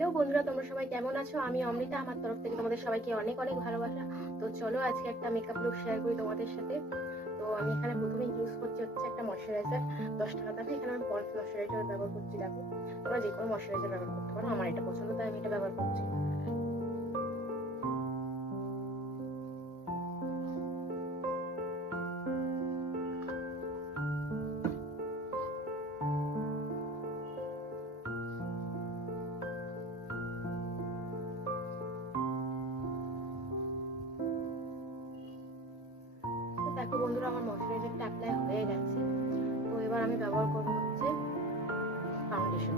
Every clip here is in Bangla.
হ্যালো বন্ধুরা, তোমরা সবাই কেমন আছো? আমি অমৃতা, আমার তরফ থেকে তোমাদের সবাইকে অনেক অনেক ভালোবাসা। তো চলো আজকে একটা মেকআপ লুক শেয়ার করি তোমাদের সাথে। তো আমি এখানে প্রথমে ইউজ করছি হচ্ছে একটা ময়শ্চারাইজার, 10 টাকা দামে। এখানে আমি পন্ডস ময়শ্চারাইজার ব্যবহার করছি। দেখো, তোমরা যে কোনো ময়শ্চারাইজার ব্যবহার করতে পারো, আমার এটা পছন্দ তাই আমি এটা ব্যবহার করছি। দেখো বন্ধুরা, আমার ময়শ্চারাইজারটা অ্যাপ্লাই হয়ে গেছে। তো এবার আমি ব্যবহার করবো হচ্ছে ফাউন্ডেশন।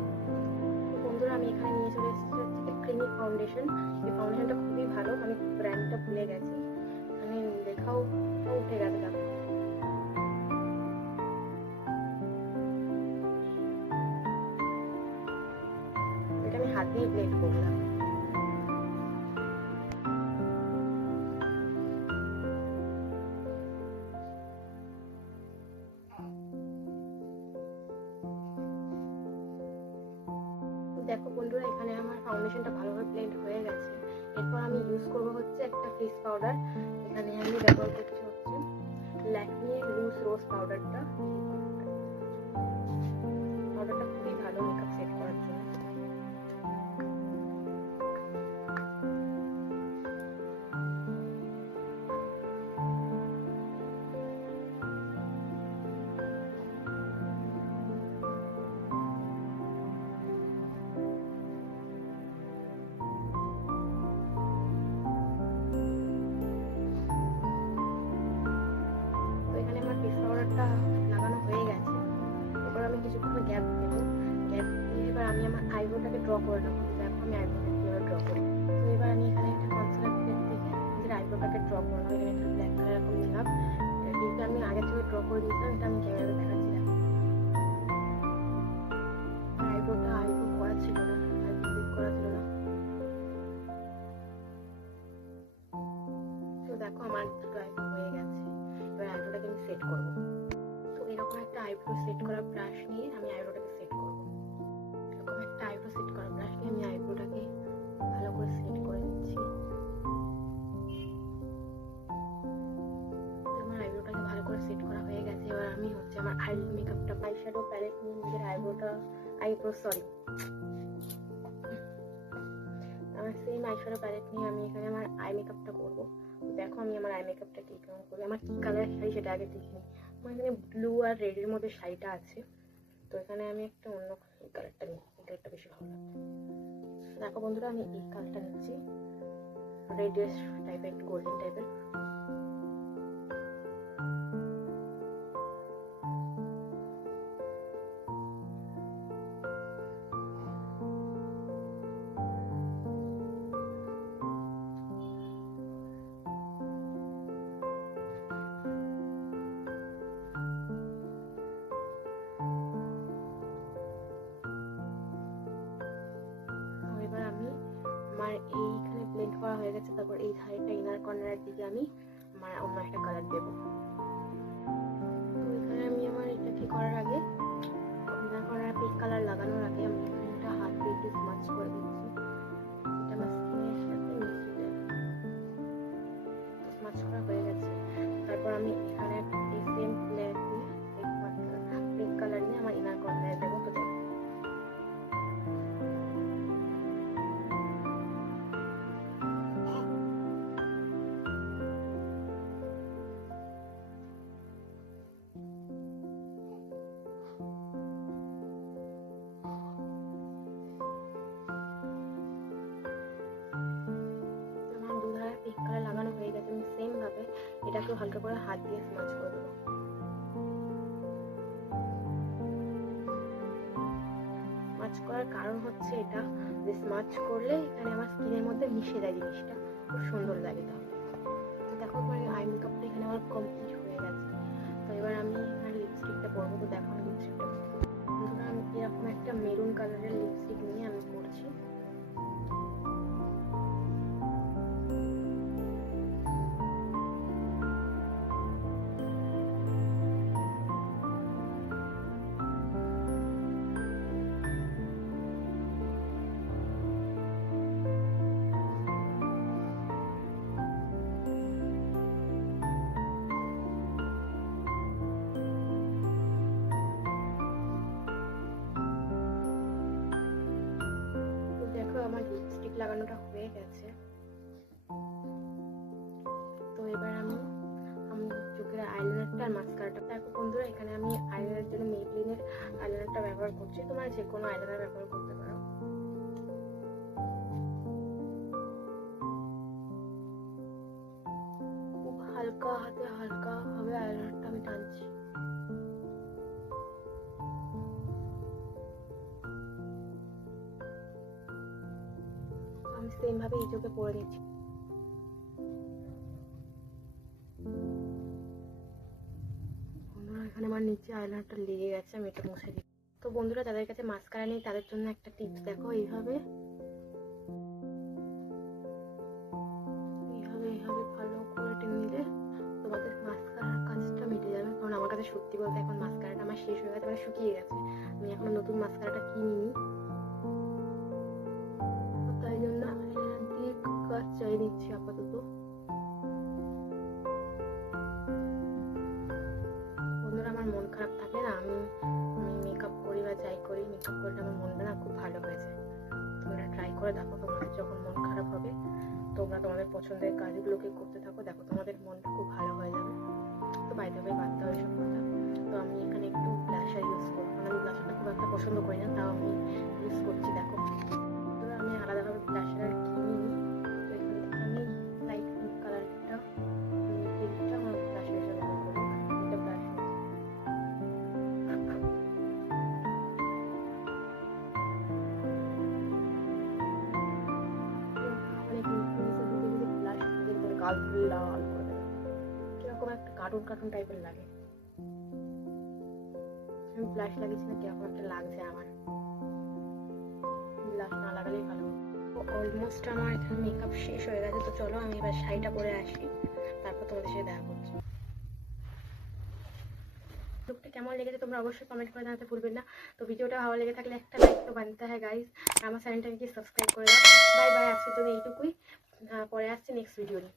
তো বন্ধুরা, আমি এখানে নিয়ে চলে এসেছি হচ্ছে ক্রিমি ফাউন্ডেশন। এই ফাউন্ডেশনটা খুবই ভালো, আমি ব্র্যান্ডটা ভুলে গেছি, এখানে লেখাও উঠে গেছে। দেখো, এটা আমি হাত দিয়ে ব্লেন্ড করলাম। দেখো বন্ধুরা, এখানে আমার ফাউন্ডেশনটা ভালোভাবে ব্লেন্ড হয়ে গেছে। এরপর আমি ইউজ করব হচ্ছে একটা ফেস পাউডার। এখানে আমি ব্যবহার করছি হচ্ছে ল্যাকমি লুজ রোজ পাউডারটা। পাউডারটা খুবই ভালো মেকআপ সেট করার জন্য। লাগানো হয়ে গেছে। এবার আমি কিছুক্ষণ গ্যাপ দেবো। গ্যাপ দিয়ে এবার আমি আমার আইব্রোটাকে ড্র করে নেবো। দেখো আমি আইব্রোটা কীভাবে ড্র করি। তো এবার আমি এখানে একটা কনসিলার প্লেট থেকে নিজের আইব্রোটাকে ড্র করবো। এখানে একটা ব্ল্যাক কালার এরকম নিলাম, কিন্তু আমি আগে থেকে ড্র করে দিয়েছিলাম, এটা আমি ক্যামেরাতে দেখাচ্ছিলাম। আইব্রো করা ছিল না, আইব্রো করা ছিল না। তো দেখো আমার দুটো আইব্রো হয়ে গেছে। এবার আইব্রোটাকে আমি সেট করবো। তো এরকম একটা আইব্রো সেট করা ব্রাশ নিয়ে আমি আইব্রোটাকে সেট করবো। এরকম একটা আইব্রো সেট করা ব্রাশ নিয়ে আমি আইব্রোটাকে ভালো করে সেট করে নিচ্ছি। আমার আইব্রোটাকে ভালো করে সেট করা হয়ে গেছে। এবার আমি হচ্ছে আমার আই মেকআপটা আই শ্যাডো প্যালেট নিয়ে নিজের আমার সেম আই শ্যাডো প্যালেট নিয়ে আমি এখানে আমার আই মেকআপটা করবো। দেখো আমি আমার আই মেকআপটা কি কেমন করি। আমার কি কালার শাড়ি সেটা আগে দেখিনি। আমার এখানে ব্লু আর রেডের মধ্যে শাড়িটা আছে, তো এখানে আমি একটা অন্য কালারটা নিই, এই কালারটা বেশি ভালো লাগছে। দেখো বন্ধুরা, আমি এই কালারটা নিচ্ছি, রেডিশ টাইপের, একটু গোল্ডেন টাইপের। এবার আমি আমার এইখানে ব্লেন্ড করা হয়ে গেছে। তারপর এই ধারেটা ইনার কর্নারের দিকে আমি আমার অন্য একটা কালার দেবো। তো এখানে আমি আমার এটাকে করার আগে, ইনার কর্নার পিঙ্ক কালার লাগানোর আগে আমি এটা হাত দিয়ে একটু স্মাচ করে দিচ্ছি। এটা আমার স্কিনের সাথে মিশিয়ে দেবে। স্মাচ করা হয়ে গেছে। তারপর আমি এখানে এই সেম প্লেট দিয়ে পিঙ্ক কালার নিয়ে আমার ইনার কর্নারে দেবো। তো দেখো, পিঙ্ক কালার লাগানো হয়ে গেছে। আমি সেম ভাবে এটাকে হালকা করে হাত দিয়ে স্মাচ করে দেবো। স্মাচ করার কারণ হচ্ছে এটা যে স্মাচ করলে এখানে আমার স্কিনের মধ্যে মিশে যায়, জিনিসটা খুব সুন্দর লাগে। তাহলে তো দেখো আমার আই মেকআপটা এখানে আমার কমপ্লিট হয়ে গেছে। তো এবার আমি এখানে লিপস্টিকটা পরবো। তো দেখো আমি লিপস্টিকটা বন্ধুরা, আমি এরকম একটা মেরুন কালারের লিপস্টিক নিয়ে আমি পরছি। লাগানোটা হয়ে গেছে। তো এবার আমি চোখের আইলাইনারটা আর মাস্কারাটা, দেখো বন্ধুরা এখানে আমি আইলাইনারের জন্য মেবলিনের আইলাইনারটা ব্যবহার করছি। তোমরা যে কোনো আইলাইনার ব্যবহার করতে পারো। খুব হালকা হাতে হালকা ভাবে আইলাইনারটা আমি টানছি। আমি সেম ভাবে এই চোখে পরে নিচ্ছি। এখানে আমার নিচে আইলাইনারটা লেগে গেছে, আমি এটা মুছে দিই। তো বন্ধুরা যাদের কাছে মাস্কারা নেই তাদের জন্য একটা টিপস, দেখো এইভাবে ভালো করে টেনে নিলে তোমাদের মাস্কারার কাজটা মিটে যাবে। কারণ আমার কাছে সত্যি বলতে এখন মাস্কারাটা আমার শেষ হয়ে গেছে, মানে শুকিয়ে গেছে। আমি এখনো নতুন মাস্কারাটা কিনিনি, তাই জন্য আইলাইনার দিয়ে কাজ চাই দিচ্ছি আপাতত। আমার মন খারাপ থাকলে না, আমি মেকআপ করি বা যাই করি, মেকআপ করলে আমার মনটা না খুব ভালো হয়ে যায়। তোমরা ট্রাই করে দেখো, তোমাদের যখন মন খারাপ হবে তোমরা তোমাদের পছন্দের কাজগুলোকে করতে থাকো, দেখো তোমাদের মনটা খুব ভালো হয়ে যাবে। তো বাই দ্য ওয়ে বাদ দাও এসব কথা। তো আমি এখানে একটু ব্লাশার ইউজ করবো, কারণ আমি ব্লাশারটা খুব একটা পছন্দ করি না, তাও আমি ইউজ করছি। দেখো তো আমি আলাদাভাবে ব্লাশার আর কিনিনি, তো এখান থেকে আমি লাইট পিঙ্ক কালারটা আমার ব্লাশার হিসেবে ব্যবহার করবো। এটা ব্লাশ গাল লাল করে দেবে, কিরকম একটা কার্টুন টাইপের লাগে। আমি ব্লাশ লাগিয়েছি না, কিরকম একটা লাগছে আমার। ব্লাশ না লাগালেই ভালো। অলমোস্ট আমার এখানে মেকআপ শেষ হয়ে গেছে। তো চলো আমি এবার শাড়িটা পরে আসি, তারপর তোমাদের সাথে দেখা করছি। লুকটা কেমন লেগেছে তোমরা অবশ্যই কমেন্ট করে জানাতে ভুলবেন না। তো ভিডিওটা ভালো লেগে থাকলে একটা লাইক তো বানতে হয় গাইস, আমার চ্যানেলটাকে সাবস্ক্রাইব করে দাও। বাই বাই, আজকের জন্য এইটুকুই, পরে আসছি নেক্সট ভিডিও নিয়ে।